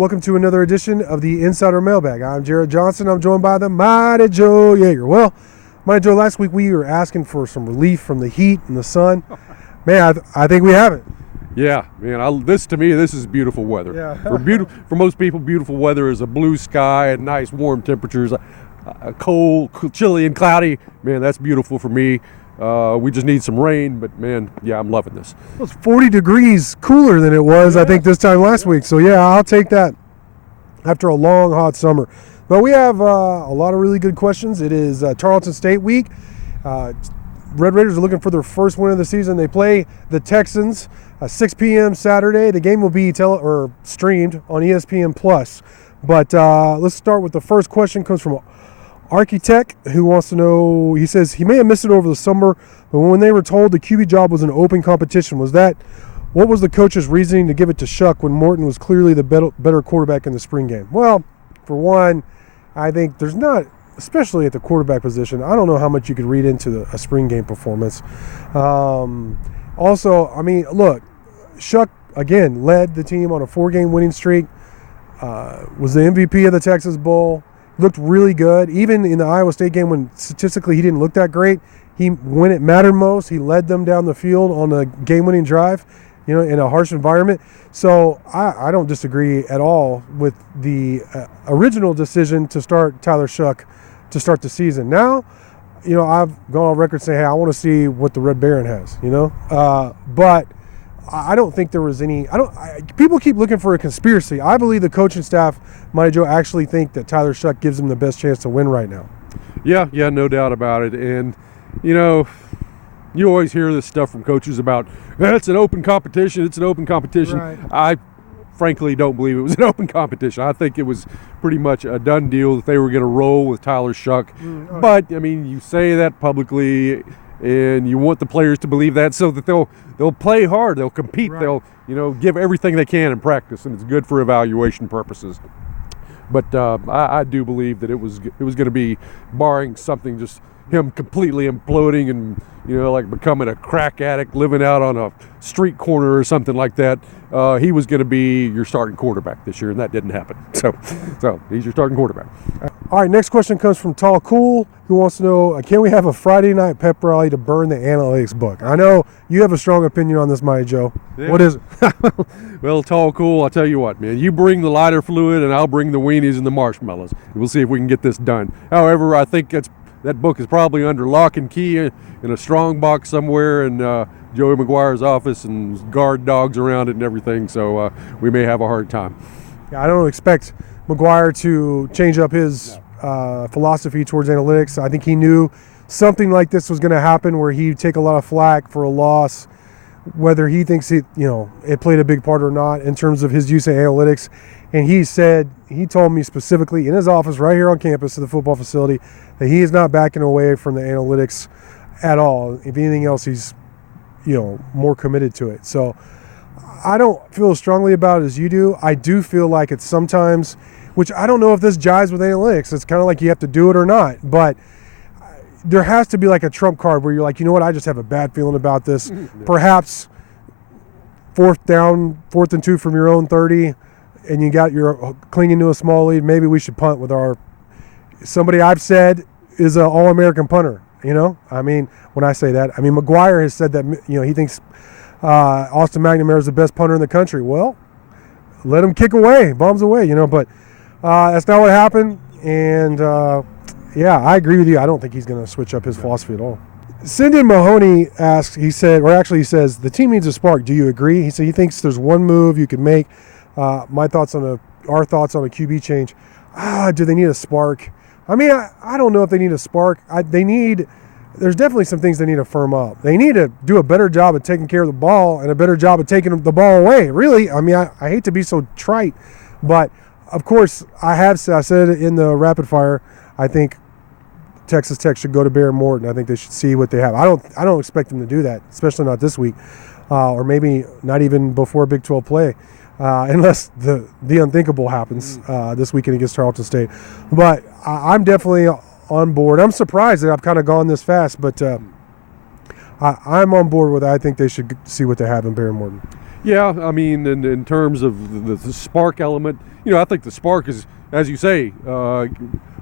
Welcome to another edition of the Insider Mailbag. I'm Jared Johnson. I'm joined by the Mighty Joe Yeager. Well, Mighty Joe, last week we were asking for some relief from the heat and the sun. Man, I think we have it. Yeah, man. This is beautiful weather. Yeah. For most people, beautiful weather is a blue sky and nice warm temperatures. Cold, chilly, and cloudy. Man, that's beautiful for me. We just need some rain, but man, yeah, I'm loving this. Well, it's 40 degrees cooler than it was, I think, this time last week. So, yeah, I'll take that after a long, hot summer. But we have a lot of really good questions. It is Tarleton State week. Red Raiders are looking for their first win of the season. They play the Texans 6 p.m. Saturday. The game will be streamed on ESPN+. But let's start with the first question. Comes from Architect, who wants to know, he says he may have missed it over the summer, but when they were told the QB job was an open competition, what was the coach's reasoning to give it to Shuck when Morton was clearly the better quarterback in the spring game? Well, for one, I think there's not, especially at the quarterback position, I don't know how much you could read into a spring game performance. Also, I mean, look, Shuck, again, led the team on a 4-game winning streak, was the MVP of the Texas Bowl, looked really good. Even in the Iowa State game when statistically he didn't look that great, when it mattered most, he led them down the field on a game-winning drive, in a harsh environment. So I don't disagree at all with the original decision to start Tyler Shuck to start the season. Now, I've gone on record saying, hey, I want to see what the Red Baron has, but I don't think there was any. People keep looking for a conspiracy. I believe the coaching staff, Mighty Joe, actually think that Tyler Shuck gives them the best chance to win right now. Yeah, no doubt about it. And you always hear this stuff from coaches about it's an open competition. It's an open competition. Right. I frankly don't believe it was an open competition. I think it was pretty much a done deal that they were going to roll with Tyler Shuck. But I mean, you say that publicly, and you want the players to believe that so that they'll play hard, they'll compete, right. They'll give everything they can in practice, and it's good for evaluation purposes. But I do believe that it was going to be, barring something, just him completely imploding and like becoming a crack addict, living out on a street corner or something like that. He was going to be your starting quarterback this year, and that didn't happen. So he's your starting quarterback. All right, next question comes from Tall Cool, who wants to know, can we have a Friday night pep rally to burn the analytics book? I know you have a strong opinion on this, Mighty Joe. Yeah. What is it? Well, Tall Cool, I'll tell you what, man. You bring the lighter fluid, and I'll bring the weenies and the marshmallows. We'll see if we can get this done. However, I think that book is probably under lock and key in a strong box somewhere in Joey McGuire's office, and guard dogs around it and everything, so we may have a hard time. Yeah, I don't expect McGuire to change up his philosophy towards analytics. I think he knew something like this was going to happen, where he'd take a lot of flack for a loss, whether he thinks it played a big part or not in terms of his use of analytics. And he told me specifically in his office right here on campus at the football facility that he is not backing away from the analytics at all. If anything else, he's more committed to it. So I don't feel as strongly about it as you do. I do feel like it's sometimes, which I don't know if this jives with analytics. It's kind of like you have to do it or not. But there has to be like a trump card where you're like, I just have a bad feeling about this. Perhaps 4th and 2 from your own 30, and you're clinging to a small lead. Maybe we should punt with somebody I've said is an All-American punter. I mean, when I say that, McGuire has said that, he thinks Austin McNamara is the best punter in the country. Well, let him kick away, bombs away, but that's not what happened. And I agree with you. I don't think he's going to switch up his philosophy at all. Cindy Mahoney asks, he says, the team needs a spark. Do you agree? He said he thinks there's one move you could make. Our thoughts on a QB change. Do they need a spark? I don't know if they need a spark. There's definitely some things they need to firm up. They need to do a better job of taking care of the ball and a better job of taking the ball away. Really, I hate to be so trite, but of course, I said it in the rapid fire. I think Texas Tech should go to Bear Morton. I think they should see what they have. I don't expect them to do that, especially not this week, or maybe not even before Big 12 play. Unless the unthinkable happens this weekend against Tarleton State. But I'm definitely on board. I'm surprised that I've kind of gone this fast, but I'm on board with it. I think they should see what they have in Bear Morton. Yeah, I mean, in terms of the spark element, I think the spark is, as you say,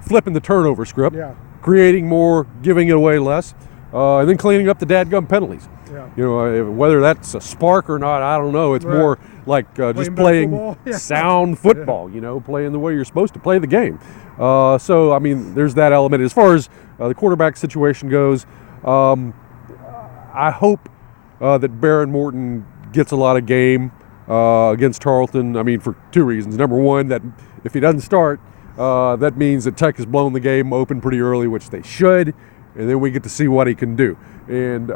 flipping the turnover script, Yeah. creating more, giving it away less, and then cleaning up the dadgum penalties. Yeah. Whether that's a spark or not, I don't know. It's Right. more like just better playing football. Yeah. sound football, playing the way you're supposed to play the game. So, I mean, there's that element. As far as the quarterback situation goes, I hope that Baron Morton gets a lot of game against Tarleton. I mean, for two reasons. Number one, that if he doesn't start, that means that Tech has blown the game open pretty early, which they should, and then we get to see what he can do. And,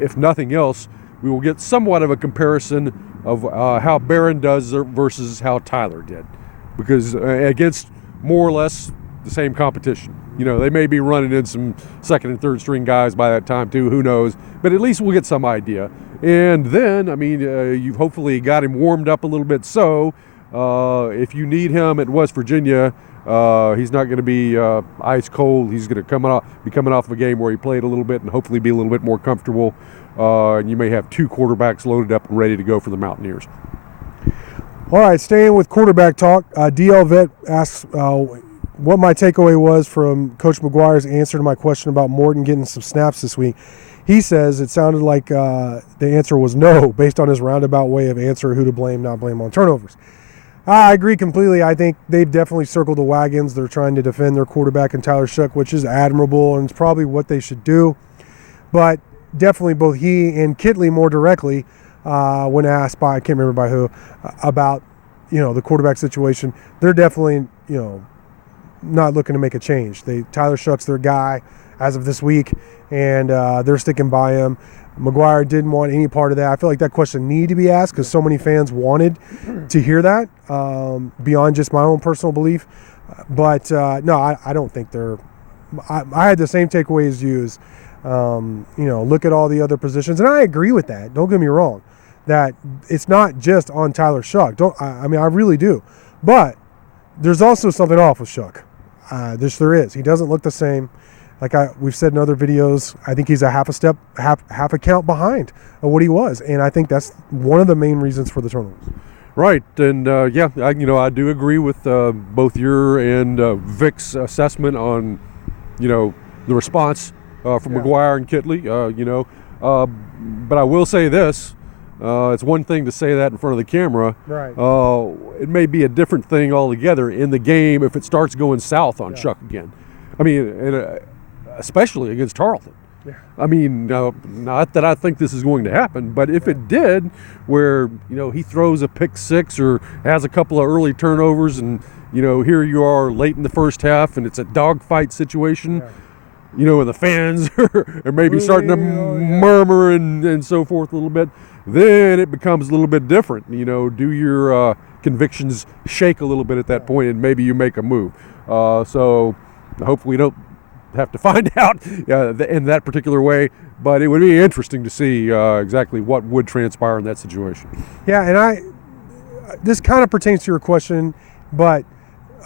if nothing else, we will get somewhat of a comparison of how Baron does versus how Tyler did. Because against more or less the same competition. They may be running in some second and third string guys by that time too, who knows. But at least we'll get some idea. And then, I mean, you've hopefully got him warmed up a little bit. So if you need him at West Virginia, he's not going to be ice cold. He's going to be coming off of a game where he played a little bit and hopefully be a little bit more comfortable. And you may have two quarterbacks loaded up and ready to go for the Mountaineers. All right, staying with quarterback talk, DL Vet asks what my takeaway was from Coach McGuire's answer to my question about Morton getting some snaps this week. He says it sounded like the answer was no, based on his roundabout way of answering who to blame, not blame on turnovers. I agree completely. I think they've definitely circled the wagons. They're trying to defend their quarterback in Tyler Shough, which is admirable, and it's probably what they should do. But definitely both he and Kitley more directly, when asked by, I can't remember by who, about, the quarterback situation, they're definitely, not looking to make a change. Tyler Shough's their guy as of this week, and they're sticking by him. McGuire didn't want any part of that. I feel like that question needed to be asked because so many fans wanted to hear that, beyond just my own personal belief. But no, I don't think they're. I had the same takeaway as you. Look at all the other positions, and I agree with that. Don't get me wrong, that it's not just on Tyler Shough. I really do, but there's also something off with Shough. There is. He doesn't look the same. Like we've said in other videos, I think he's a half a count behind of what he was, and I think that's one of the main reasons for the turnovers. Right, and I do agree with both your and Vic's assessment on, the response from McGuire and Kitley. But I will say this: it's one thing to say that in front of the camera. Right. It may be a different thing altogether in the game if it starts going south on Shough again. I mean, especially against Tarleton. Yeah. I mean, not that I think this is going to happen, but if it did, where, he throws a pick six or has a couple of early turnovers and, here you are late in the first half and it's a dogfight situation, and the fans are maybe starting to murmur and so forth a little bit, then it becomes a little bit different. Do your convictions shake a little bit at that point and maybe you make a move. So hopefully we don't have to find out in that particular way, but it would be interesting to see exactly what would transpire in that situation. Yeah, and this kind of pertains to your question, but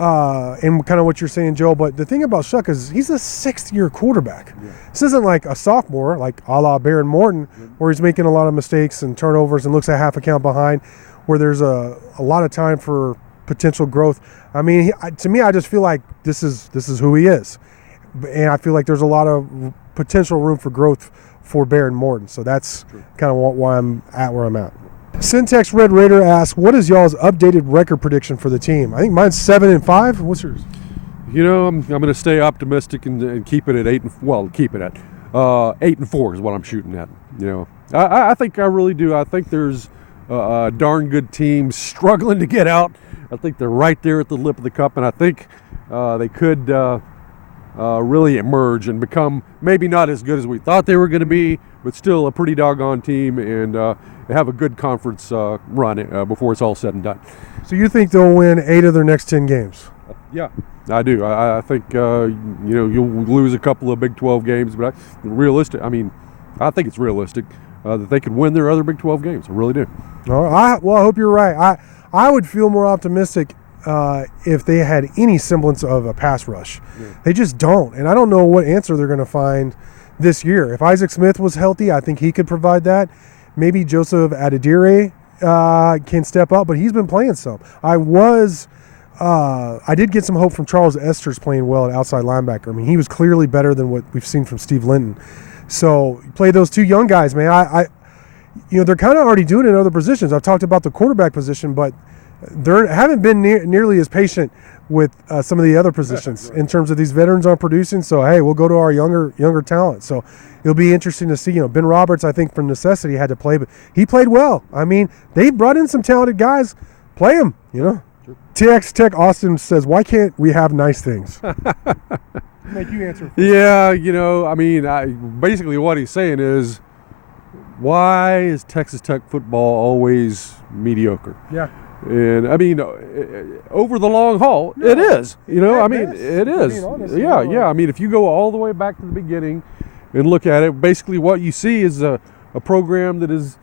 and kind of what you're saying, Joe. But the thing about Shough is he's a sixth-year quarterback. Yeah. This isn't like a sophomore, like a la Baron Morton, where he's making a lot of mistakes and turnovers and looks at half a count behind, where there's a lot of time for potential growth. I mean, to me, I just feel like this is who he is. And I feel like there's a lot of potential room for growth for Baron Morton. So that's kind of why I'm at where I'm at. Syntax Red Raider asks, what is y'all's updated record prediction for the team? I think mine's 7-5. What's yours? I'm going to stay optimistic and keep it at 8 and 4 is what I'm shooting at. I think I really do. I think there's a darn good team struggling to get out. I think they're right there at the lip of the cup, and I think they could really emerge and become maybe not as good as we thought they were going to be, but still a pretty doggone team and have a good conference run before it's all said and done. So you think they'll win 8 of their next 10 games? Yeah, I do. I think you'll lose a couple of Big 12 games, but I think it's realistic that they could win their other Big 12 games. I really do. All right. I hope you're right. I would feel more optimistic if they had any semblance of a pass rush. Yeah. They just don't, and I don't know what answer they're going to find this year. If Isaac Smith was healthy, I think he could provide that. maybe Joseph Adedire can step up, but he's been playing some. I did get some hope from Charles Esters playing well at outside linebacker. I mean, he was clearly better than what we've seen from Steve Linton. So play those two young guys, man. They're kind of already doing it in other positions. I've talked about the quarterback position, but they haven't been nearly as patient with some of the other positions in terms of these veterans aren't producing. So, hey, we'll go to our younger talent. So it'll be interesting to see. Ben Roberts, I think, from necessity had to play, but he played well. I mean, they brought in some talented guys. Play them, TX Tech Austin says, why can't we have nice things? Make you answer. Yeah, basically what he's saying is, why is Texas Tech football always mediocre? Yeah. And over the long haul, it is. It is. Yeah. If you go all the way back to the beginning and look at it, basically what you see is a program that is,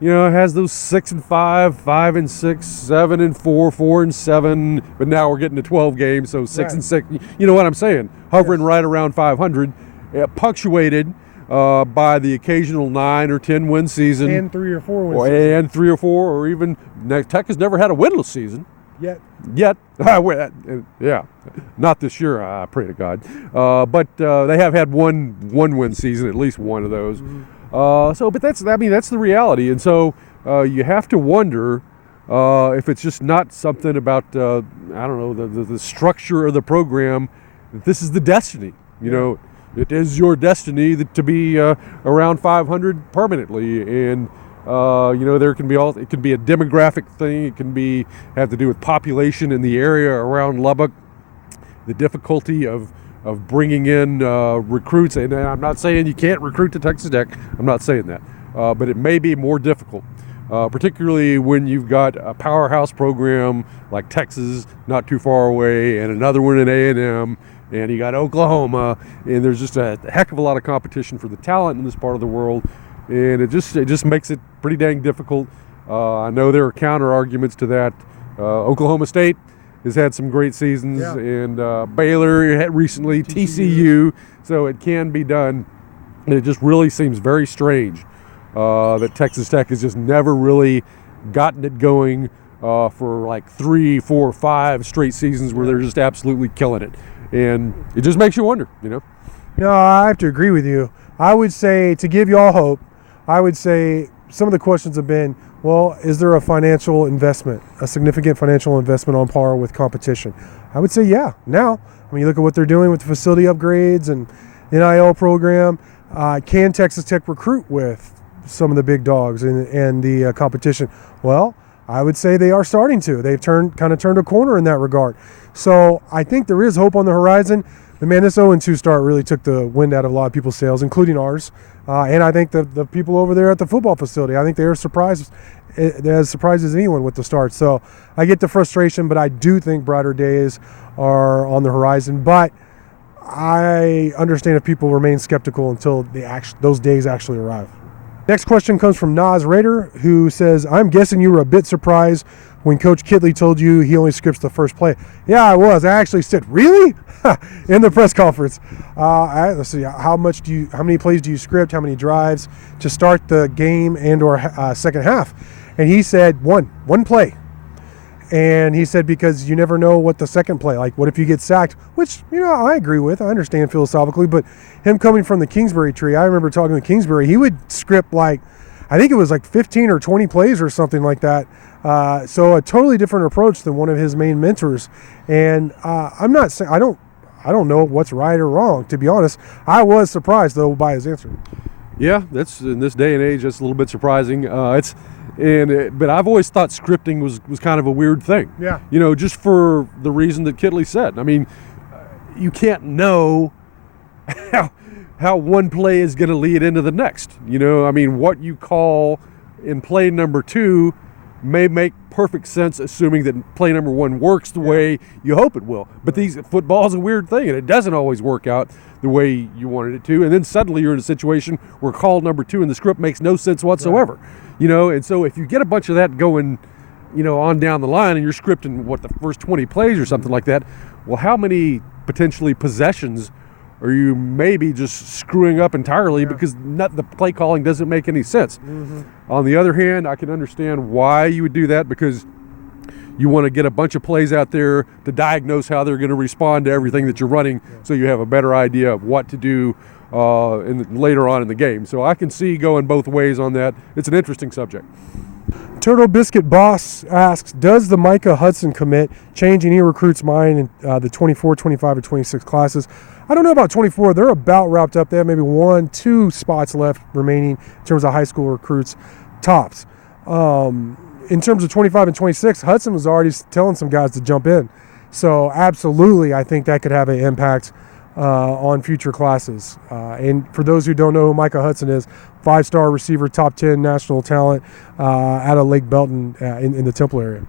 has those 6-5, 5-6, 7-4, 4-7. But now we're getting to 12 games, so 6-6. You know what I'm saying? Hovering right around 500, punctuated by the occasional 9 or 10 win season, and 3 or 4 win season. And 3 or 4, or even Tech has never had a winless season yet. Yeah, not this year, I pray to God. But they have had one win season, at least one of those. Mm-hmm. But that's the reality, and so you have to wonder if it's just not something about the structure of the program. This is the destiny, It is your destiny to be around 500 permanently, and there can be it can be a demographic thing. It can have to do with population in the area around Lubbock, the difficulty of bringing in recruits. And I'm not saying you can't recruit to Texas Tech. I'm not saying that, but it may be more difficult, particularly when you've got a powerhouse program like Texas, not too far away, and another one in A&M. And you got Oklahoma, and there's just a heck of a lot of competition for the talent in this part of the world, and it just makes it pretty dang difficult. I know there are counter arguments to that. Oklahoma State has had some great seasons, and Baylor had recently, TCU, so it can be done. And it just really seems very strange that Texas Tech has just never really gotten it going for like 3, 4, 5 straight seasons where they're just absolutely killing it. And it just makes you wonder, No, I have to agree with you. I would say, to give y'all hope, I would say some of the questions have been, well, is there a financial investment, a significant financial investment on par with competition? I would say, yeah. Now, you look at what they're doing with the facility upgrades and NIL program. Can Texas Tech recruit with some of the big dogs and the competition? Well, I would say they are starting to. They've turned a corner in that regard. So I think there is hope on the horizon. But man, this 0-2 start really took the wind out of a lot of people's sails, including ours. And I think the people over there at the football facility, I think they are surprised, as surprised as anyone with the start. So I get the frustration, but I do think brighter days are on the horizon. But I understand if people remain skeptical until those days actually arrive. Next question comes from Nas Rader, who says, I'm guessing you were a bit surprised when Coach Kitley told you he only scripts the first play. Yeah, I was. I actually said, really? In the press conference. Let's see, how many plays do you script? How many drives to start the game and or second half? And he said one play. And he said, because you never know what the second play, like what if you get sacked, which, I agree with, I understand philosophically, but him coming from the Kingsbury tree, I remember talking to Kingsbury, he would script I think it was 15 or 20 plays or something like that. So a totally different approach than one of his main mentors. And I'm not saying, I don't know what's right or wrong, to be honest. I was surprised though by his answer. Yeah, that's, in this day and age, that's a little bit surprising. But I've always thought scripting was kind of a weird thing. Yeah. Just for the reason that Kitley said. You can't know how one play is going to lead into the next. What you call in play number 2 may make perfect sense, assuming that play number 1 works the way you hope it will. But football is a weird thing, and it doesn't always work out the way you wanted it to. And then suddenly you're in a situation where call number 2 in the script makes no sense whatsoever. Right. And so if you get a bunch of that going, on down the line, and you're scripting the first 20 plays or something like that, well, how many potentially possessions or you may be just screwing up entirely because the play calling doesn't make any sense. On the other hand, I can understand why you would do that, because you want to get a bunch of plays out there to diagnose how they're going to respond to everything that you're running, so you have a better idea of what to do later on in the game. So I can see going both ways on that. It's an interesting subject. Turtle Biscuit Boss asks, does the Micah Hudson commit change any recruit's mind in the 24, 25, or 26 classes? I don't know about 24. They're about wrapped up. They have maybe 1-2 spots left remaining in terms of high school recruits, tops. In terms of 25 and 26, Hudson was already telling some guys to jump in. So absolutely, I think that could have an impact on future classes. And for those who don't know who Micah Hudson is, 5-star receiver, top 10 national talent out of Lake Belton in the Temple area.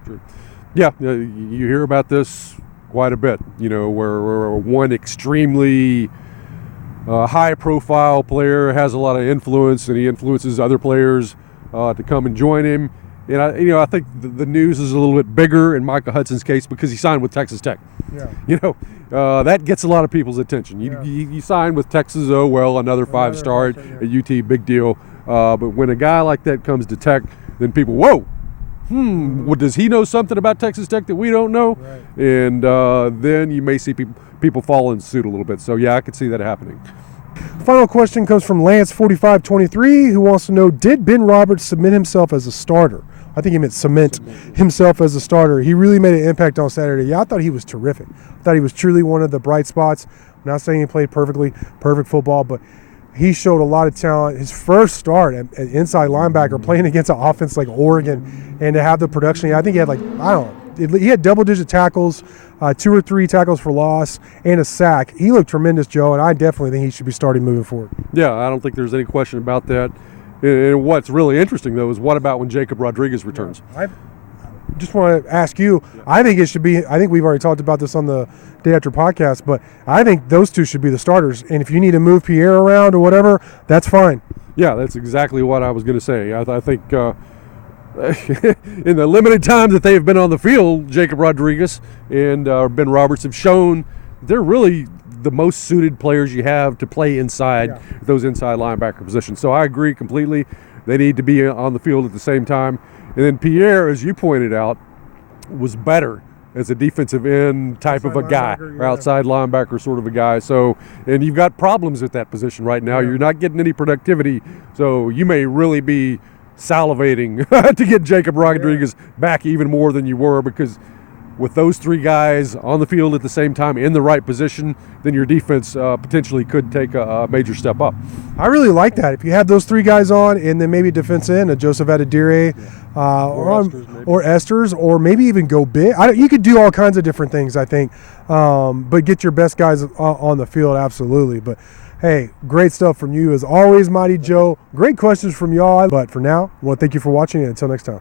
Yeah, you hear about this quite a bit, where one extremely high-profile player has a lot of influence, and he influences other players to come and join him. And I think the news is a little bit bigger in Micah Hudson's case because he signed with Texas Tech. Yeah. That gets a lot of people's attention. You sign with Texas, oh well, another 5-star at UT, big deal. But when a guy like that comes to Tech, then people, whoa, does he know something about Texas Tech that we don't know? Right. And then you may see people follow in suit a little bit. So yeah, I could see that happening. Final question comes from Lance4523, who wants to know, did Ben Roberts submit himself as a starter? I think he meant cement himself as a starter. He really made an impact on Saturday. Yeah, I thought he was terrific. I thought he was truly one of the bright spots. I'm not saying he played perfect football, but he showed a lot of talent. His first start at inside linebacker playing against an offense like Oregon, and to have the production, I think he had he had double-digit tackles, 2 or 3 tackles for loss, and a sack. He looked tremendous, Joe, and I definitely think he should be starting moving forward. Yeah, I don't think there's any question about that. And what's really interesting, though, is what about when Jacob Rodriguez returns? I just want to ask you, I think it should be, I think we've already talked about this on the Day After podcast, but I think those two should be the starters. And if you need to move Pierre around or whatever, that's fine. Yeah, that's exactly what I was going to say. I think in the limited time that they've been on the field, Jacob Rodriguez and Ben Roberts have shown they're really the most suited players you have to play inside those inside linebacker positions. So I agree completely. They need to be on the field at the same time. And then Pierre, as you pointed out, was better as a defensive end type of a guy, or outside linebacker sort of a guy. So, and you've got problems at that position right now. You're not getting any productivity. So you may really be salivating to get Jacob Rodriguez back even more than you were, because with those 3 guys on the field at the same time in the right position, then your defense potentially could take a major step up. I really like that. If you have those 3 guys on, and then maybe defense end, a Joseph Adedire, or Esters, or maybe even go big. You could do all kinds of different things, I think, but get your best guys on the field, absolutely. But hey, great stuff from you as always, Mighty Joe. Great questions from y'all. But for now, I want to thank you for watching, and until next time.